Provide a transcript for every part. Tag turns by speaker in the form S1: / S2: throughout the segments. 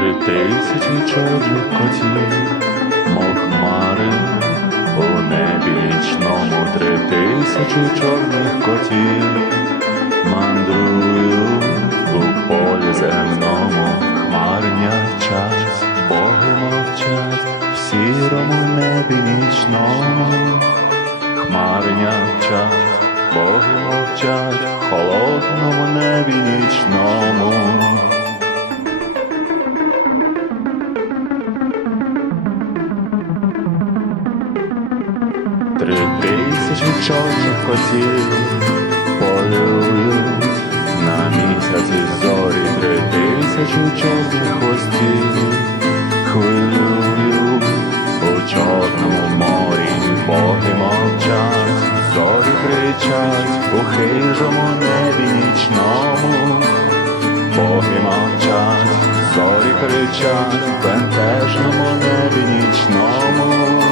S1: тисячі чорних котів, мов хмари у небі нічному. Три тисячі чорних котів, мандрують у полі земному, хмарнять час, боги мовчать в сірому небі нічному, хмарнять час, боги мовчать в холодному небі нічному. Три тисячі чорних котів полюють на місяці зорі, три тисячі чорних хвостів хвилюють у чорному морі, боги мовчать, зорі кричать у хижому небі нічному, боги мовчать, зорі кричать в бентежному небі нічному.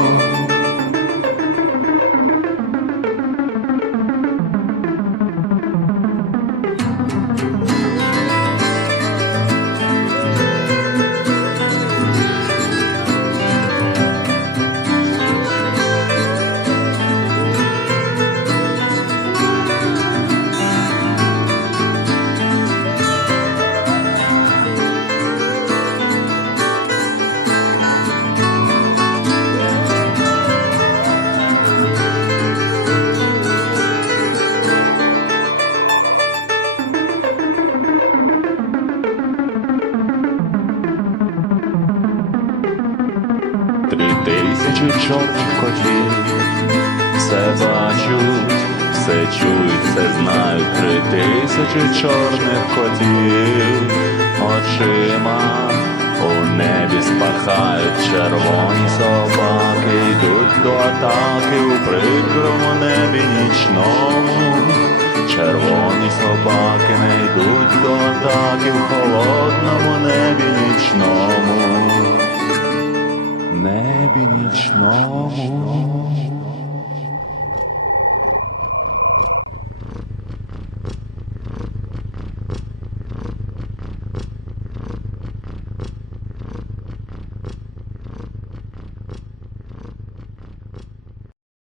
S1: Три тисячі чорних котів, все бачуть, все чують, все знають, три тисячі чорних котів, очима у небі спахають червоні собаки, йдуть до атаки у прикрому небі нічному. Червоні собаки не йдуть до атаки هیچ